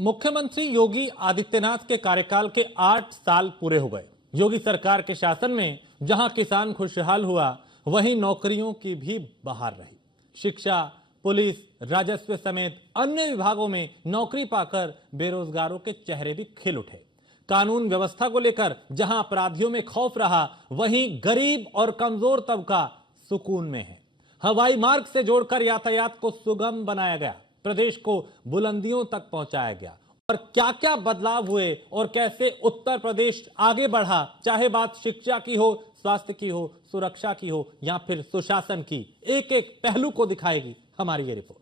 मुख्यमंत्री योगी आदित्यनाथ के कार्यकाल के 8 साल पूरे हो गए। योगी सरकार के शासन में जहां किसान खुशहाल हुआ, वहीं नौकरियों की भी बहार रही। शिक्षा, पुलिस, राजस्व समेत अन्य विभागों में नौकरी पाकर बेरोजगारों के चेहरे भी खिल उठे। कानून व्यवस्था को लेकर जहां अपराधियों में खौफ रहा, वहीं गरीब और कमजोर तबका सुकून में है। हवाई मार्ग से जोड़कर यातायात को सुगम बनाया गया, प्रदेश को बुलंदियों तक पहुंचाया गया। और क्या क्या बदलाव हुए और कैसे उत्तर प्रदेश आगे बढ़ा, चाहे बात शिक्षा की हो, स्वास्थ्य की हो, सुरक्षा की हो या फिर सुशासन की, एक एक पहलू को दिखाएगी हमारी ये रिपोर्ट।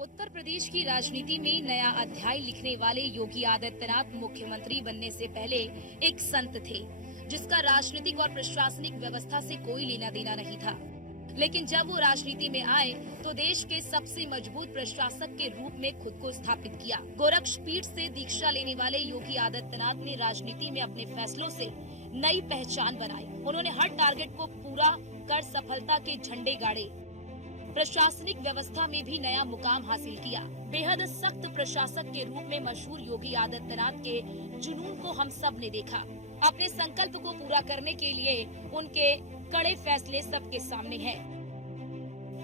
उत्तर प्रदेश की राजनीति में नया अध्याय लिखने वाले योगी आदित्यनाथ मुख्यमंत्री बनने से पहले एक संत थे, जिसका राजनीतिक और प्रशासनिक व्यवस्था से कोई लेना देना नहीं था। लेकिन जब वो राजनीति में आए तो देश के सबसे मजबूत प्रशासक के रूप में खुद को स्थापित किया। गोरक्षपीठ से दीक्षा लेने वाले योगी आदित्यनाथ ने राजनीति में अपने फैसलों से नई पहचान बनाई। उन्होंने हर टारगेट को पूरा कर सफलता के झंडे गाड़े। प्रशासनिक व्यवस्था में भी नया मुकाम हासिल किया। बेहद सख्त प्रशासक के रूप में मशहूर योगी आदित्यनाथ के जुनून को हम सब ने देखा। अपने संकल्प को पूरा करने के लिए उनके कड़े फैसले सबके सामने हैं।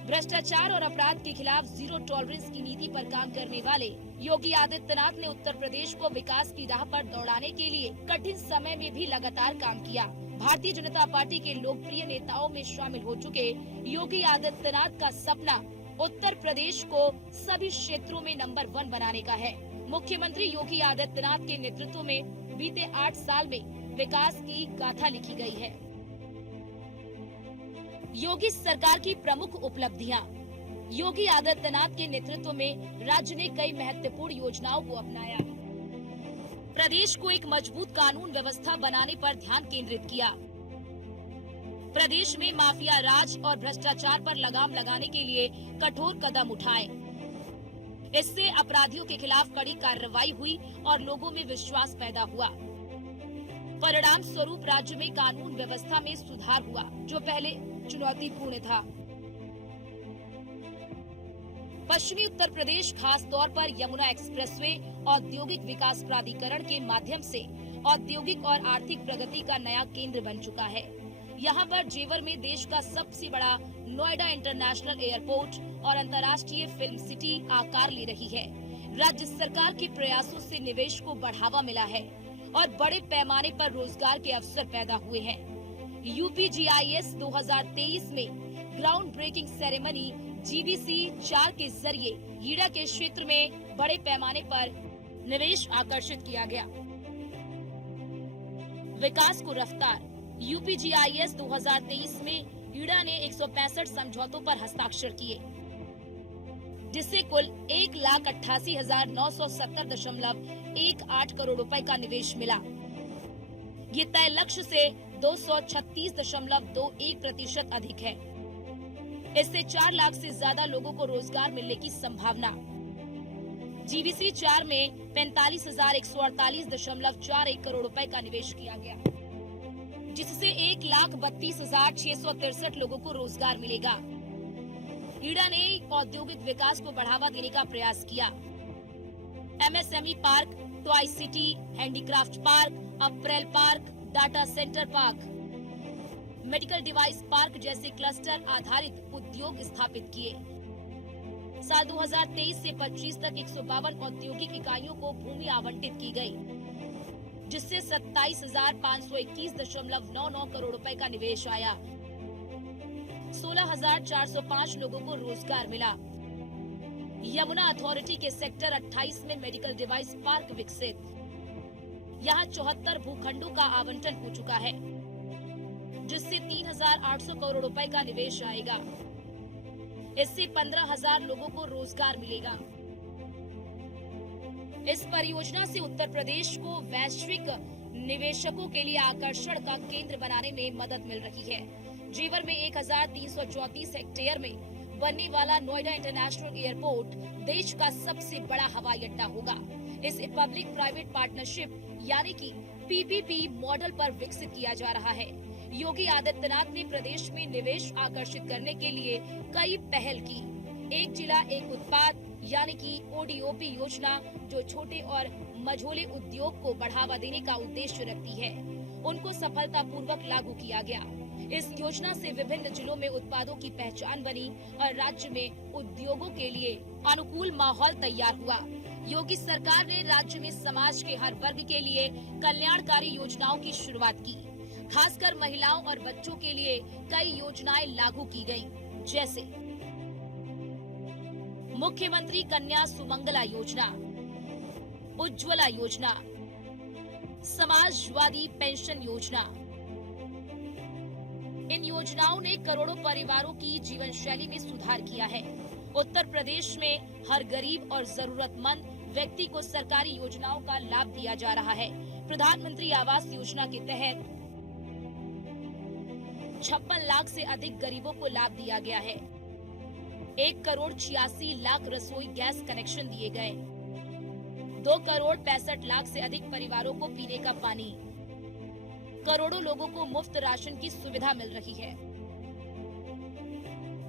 भ्रष्टाचार और अपराध के खिलाफ जीरो टॉलरेंस की नीति पर काम करने वाले योगी आदित्यनाथ ने उत्तर प्रदेश को विकास की राह पर दौड़ाने के लिए कठिन समय में भी लगातार काम किया। भारतीय जनता पार्टी के लोकप्रिय नेताओं में शामिल हो चुके योगी आदित्यनाथ का सपना उत्तर प्रदेश को सभी क्षेत्रों में नंबर 1 बनाने का है। मुख्यमंत्री योगी आदित्यनाथ के नेतृत्व में बीते 8 साल में विकास की गाथा लिखी गई है। योगी सरकार की प्रमुख उपलब्धियां। योगी आदित्यनाथ के नेतृत्व में राज्य ने कई महत्वपूर्ण योजनाओं को अपनाया। प्रदेश को एक मजबूत कानून व्यवस्था बनाने पर ध्यान केंद्रित किया। प्रदेश में माफिया राज और भ्रष्टाचार पर लगाम लगाने के लिए कठोर कदम उठाए। इससे अपराधियों के खिलाफ कड़ी कार्रवाई हुई और लोगों में विश्वास पैदा हुआ। परिणाम स्वरूप राज्य में कानून व्यवस्था में सुधार हुआ, जो पहले चुनौतीपूर्ण था। पश्चिमी उत्तर प्रदेश, खास तौर पर यमुना एक्सप्रेसवे औद्योगिक विकास प्राधिकरण के माध्यम से औद्योगिक और आर्थिक प्रगति का नया केंद्र बन चुका है। यहाँ पर जेवर में देश का सबसे बड़ा नोएडा इंटरनेशनल एयरपोर्ट और अंतर्राष्ट्रीय फिल्म सिटी आकार ले रही है। राज्य सरकार के प्रयासों से निवेश को बढ़ावा मिला है और बड़े पैमाने पर रोजगार के अवसर पैदा हुए हैं। UPGIS 2023 में ग्राउंड ब्रेकिंग सेरेमनी GBC 4 के जरिए हीरा के क्षेत्र में बड़े पैमाने पर निवेश आकर्षित किया गया। विकास को रफ्तार। UPGIS 2023 में हीरा ने 165 समझौतों पर हस्ताक्षर किए, जिससे कुल 1,88,970.18 करोड़ रुपए का निवेश मिला। ये तय लक्ष्य से 236.21% अधिक है। इससे 4 लाख से ज्यादा लोगों को रोजगार मिलने की संभावना। GBC 4 में 45,148.41 करोड़ रुपए का निवेश किया गया, जिससे 1,32,663 लोगों को रोजगार मिलेगा। हीरा ने औद्योगिक विकास को बढ़ावा देने का प्रयास किया। MSME park, toy city, handicraft park, apparel park, data centre park, medical device park जैसे क्लस्टर आधारित उद्योग स्थापित किए। साल 2023 से 25 तक 152 औद्योगिक इकाइयों को भूमि आवंटित की गई, जिससे 27,521.99 करोड़ रुपए का निवेश आया। 16,405 लोगों को रोजगार मिला। यमुना अथॉरिटी के सेक्टर 28 में मेडिकल डिवाइस पार्क विकसित। यहाँ 74 भूखंडों का आवंटन हो चुका है, जिससे 3,800 करोड़ रुपए का निवेश आएगा। इससे 15,000 लोगों को रोजगार मिलेगा। इस परियोजना से उत्तर प्रदेश को वैश्विक निवेशकों के लिए आकर्षण का केंद्र बनाने में मदद मिल रही है। जेवर में 1,334 हेक्टेयर में बनने वाला नोएडा इंटरनेशनल एयरपोर्ट देश का सबसे बड़ा हवाई अड्डा होगा। इसे पब्लिक प्राइवेट पार्टनरशिप यानी कि PPP मॉडल पर विकसित किया जा रहा है। योगी आदित्यनाथ ने प्रदेश में निवेश आकर्षित करने के लिए कई पहल की। एक जिला एक उत्पाद, यानी कि ओडीओपी योजना, जो छोटे और मझोले उद्योग को बढ़ावा देने का उद्देश्य रखती है, उनको सफलतापूर्वक लागू किया गया। इस योजना से विभिन्न जिलों में उत्पादों की पहचान बनी और राज्य में उद्योगों के लिए अनुकूल माहौल तैयार हुआ। योगी सरकार ने राज्य में समाज के हर वर्ग के लिए कल्याणकारी योजनाओं की शुरुआत की। खासकर महिलाओं और बच्चों के लिए कई योजनाएं लागू की गयी, जैसे मुख्यमंत्री कन्या सुमंगला योजना, उज्ज्वला योजना, समाजवादी पेंशन योजना। इन योजनाओं ने करोड़ों परिवारों की जीवन शैली में सुधार किया है। उत्तर प्रदेश में हर गरीब और जरूरतमंद व्यक्ति को सरकारी योजनाओं का लाभ दिया जा रहा है। प्रधानमंत्री आवास योजना के तहत 56 लाख से अधिक गरीबों को लाभ दिया गया है। 1,86,00,000 रसोई गैस कनेक्शन दिए गए। 2,65,00,000 से अधिक परिवारों को पीने का पानी। करोड़ों लोगों को मुफ्त राशन की सुविधा मिल रही है।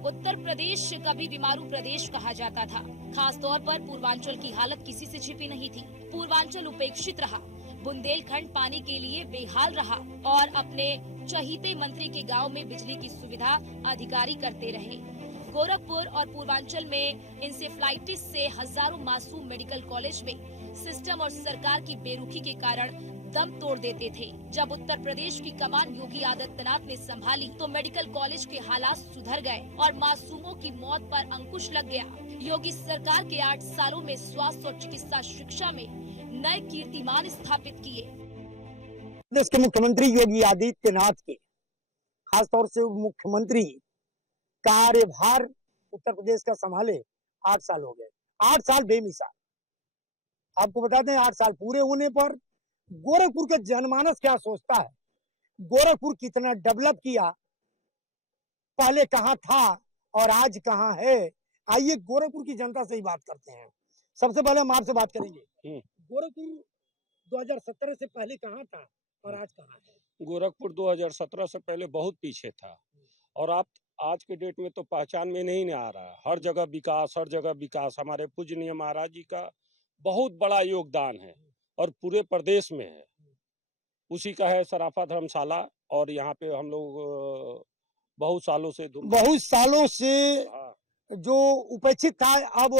उत्तर प्रदेश कभी बीमारू प्रदेश कहा जाता था। खास तौर पर पूर्वांचल की हालत किसी से छिपी नहीं थी। पूर्वांचल उपेक्षित रहा, बुंदेलखंड पानी के लिए बेहाल रहा और अपने चहीते मंत्री के गांव में बिजली की सुविधा अधिकारी करते रहे। गोरखपुर और पूर्वांचल में इंसेफ्लाइटिस से हजारों मासूम मेडिकल कॉलेज में सिस्टम और सरकार की बेरुखी के कारण दम तोड़ देते थे। जब उत्तर प्रदेश की कमान योगी आदित्यनाथ ने संभाली तो मेडिकल कॉलेज के हालात सुधर गए और मासूमों की मौत पर अंकुश लग गया। योगी सरकार के 8 सालों में स्वास्थ्य और चिकित्सा शिक्षा में नए कीर्तिमान स्थापित किए। प्रदेश के मुख्यमंत्री योगी आदित्यनाथ के खासतौर से मुख्यमंत्री कार्यभार उत्तर प्रदेश का संभाले 8 साल हो गए। 8 साल बेमिसाल। आपको बता दें, 8 साल पूरे होने पर गोरखपुर का जनमानस क्या सोचता है, गोरखपुर कितना डेवलप किया, पहले कहां था और आज कहां है। आइए गोरखपुर की जनता से ही बात करते हैं। सबसे पहले हम आपसे बात करेंगे, गोरखपुर 2017 से पहले कहां था और आज कहां है? गोरखपुर 2017 से पहले बहुत पीछे था और आप आज के डेट में तो पहचान में नहीं आ रहा। हर जगह विकास, हर जगह विकास। हमारे पूजनीय महाराज जी का बहुत बड़ा योगदान है और पूरे प्रदेश में है। उसी का है सराफा धर्मशाला और यहाँ पे हम लोग बहुत सालों से जो उपेक्षित था अब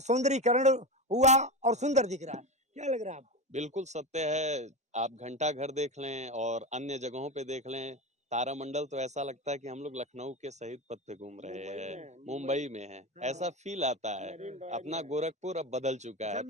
सौंदर्यीकरण हुआ और सुंदर दिख रहा है। क्या लग रहा है आपको? बिल्कुल सत्य है। आप घंटा घर देख लें और अन्य जगहों पे देख लें, तारामंडल तो ऐसा लगता है कि हम लोग लखनऊ के शहीद पथ पे घूम रहे हैं, मुंबई में है। ऐसा फील आता है। अपना गोरखपुर अब बदल चुका है।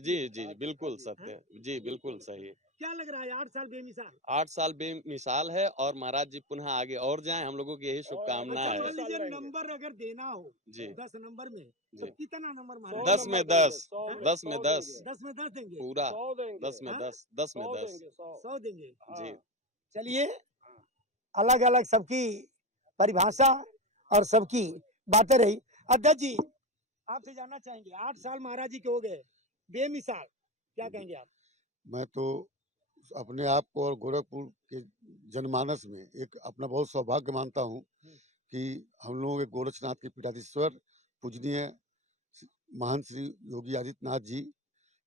जी बिल्कुल सत्य, जी बिल्कुल सही। क्या लग रहा है 8 साल बेमिसाल? 8 साल बेमिसाल है और महाराज जी पुनः आगे और जाएं, हम लोगों की यही शुभकामनाएं है। नंबर अगर देना हो जी 10 नंबर में तो कितना नंबर मारेंगे? 10 में 10, 10 में 10, 10 में 10 देंगे पूरा 10 में 10, 10 में 10, 100 देंगे जी। चलिए, अलग अलग सबकी परिभाषा और सबकी बातें रही। अध्यक्ष जी, आपसे जानना चाहेंगे, 8 साल महाराज जी के हो गए बेमिसाल, क्या कहेंगे आप? मैं तो अपने आप को और गोरखपुर के जनमानस में एक अपना बहुत सौभाग्य मानता हूं कि हम लोगों के गोरक्षनाथ के पीठाधीश्वर पूजनीय महान श्री योगी आदित्यनाथ जी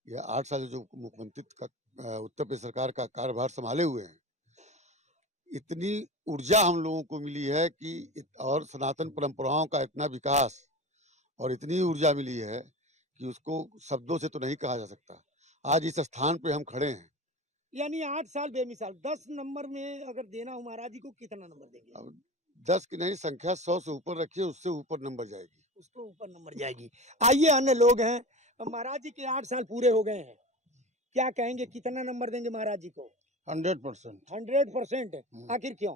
ये 8 साल जो मुख्यमंत्री का उत्तर प्रदेश सरकार का कार्यभार संभाले हुए हैं, इतनी ऊर्जा हम लोगों को मिली है कि और सनातन परंपराओं का इतना विकास और इतनी ऊर्जा मिली है कि उसको शब्दों से तो नहीं कहा जा सकता। आज इस स्थान पे हम खड़े हैं। यानी 8 साल बेमिसाल। 10 नंबर में अगर देना हो महाराज जी को, कितना नंबर देंगे? अब 10 की नहीं, संख्या 100 से ऊपर रखिए, उससे ऊपर नंबर जाएगी। उसको ऊपर नंबर जाएगी। आइए, अन्य लोग हैं। महाराज जी के 8 साल पूरे हो गए हैं, क्या कहेंगे, कितना नंबर देंगे महाराज जी को? 100%। 100%। आखिर क्यों?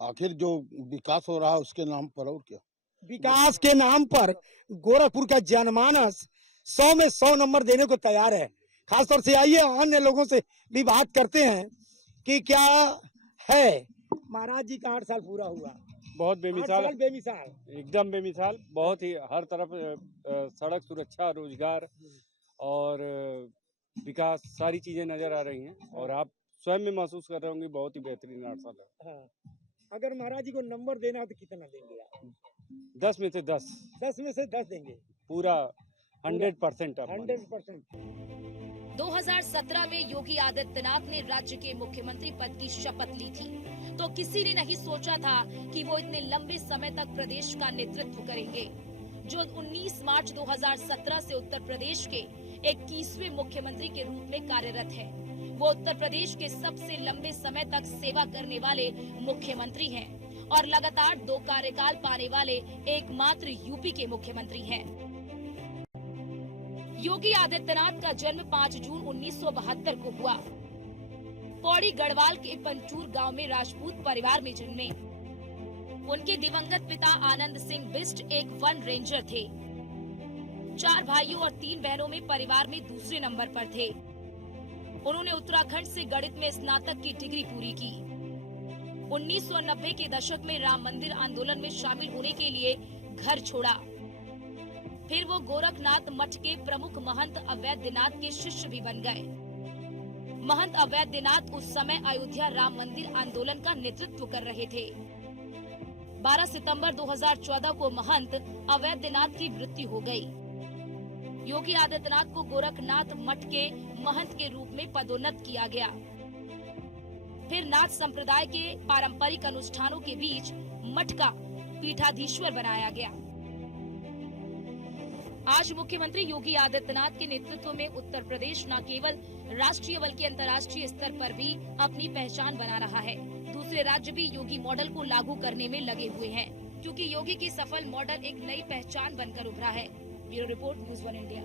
आखिर जो विकास हो रहा है उसके नाम पर, और क्या। विकास के नाम पर गोरखपुर का जनमानस 100 में 100 नंबर देने को तैयार है। खासतौर से आइए अन्य लोगों से भी बात करते हैं कि क्या है। महाराज जी का 8 साल पूरा हुआ, बहुत बेमिसाल, बेमिसाल, एकदम बेमिसाल। बहुत ही हर तरफ सड़क सुरक्षा, रोजगार और विकास, सारी चीजें नजर आ रही हैं और आप स्वयं में महसूस कर रहे होंगे बहुत ही बेहतरीन 8 साल है। हाँ। अगर महाराज जी को नंबर देना हो तो कितना देंगे आप? 10 में से 10 10 में से 10 देंगे। पूरा 100% अब 100%। 2017 में योगी आदित्यनाथ ने राज्य के मुख्यमंत्री पद की शपथ ली थी, तो किसी ने नहीं सोचा था कि वो इतने लंबे समय तक प्रदेश का नेतृत्व करेंगे। जो 19 मार्च 2017 से उत्तर प्रदेश के 21वें मुख्यमंत्री के रूप में कार्यरत है। वो उत्तर प्रदेश के सबसे लंबे समय तक सेवा करने वाले मुख्यमंत्री हैं और लगातार 2 कार्यकाल पाने वाले एकमात्र यूपी के मुख्यमंत्री हैं। योगी आदित्यनाथ का जन्म 5 जून 1972 को हुआ। पौड़ी गढ़वाल के पंचूर गांव में राजपूत परिवार में जन्मे। उनके दिवंगत पिता आनंद सिंह बिष्ट एक वन रेंजर थे। 4 भाइयों और 3 बहनों में परिवार में दूसरे नंबर पर थे। उन्होंने उत्तराखंड से गणित में स्नातक की डिग्री पूरी की। 1990 के दशक में राम मंदिर आंदोलन में शामिल होने के लिए घर छोड़ा। फिर वो गोरखनाथ मठ के प्रमुख महंत अवैधनाथ के शिष्य भी बन गए। महंत अवैधनाथ उस समय अयोध्या राम मंदिर आंदोलन का नेतृत्व कर रहे थे। 12 सितंबर 2014 को महंत अवैधनाथ की मृत्यु हो गई। योगी आदित्यनाथ को गोरखनाथ मठ के महंत के रूप में पदोन्नत किया गया। फिर नाथ संप्रदाय के पारंपरिक अनुष्ठानों के बीच मठ का पीठाधीश्वर बनाया गया। आज मुख्यमंत्री योगी आदित्यनाथ के नेतृत्व में उत्तर प्रदेश न केवल राष्ट्रीय बल्कि अंतर्राष्ट्रीय स्तर पर भी अपनी पहचान बना रहा है। दूसरे राज्य भी योगी मॉडल को लागू करने में लगे हुए हैं, क्योंकि योगी की सफल मॉडल एक नई पहचान बनकर उभरा है। Bureau report, news 1 India.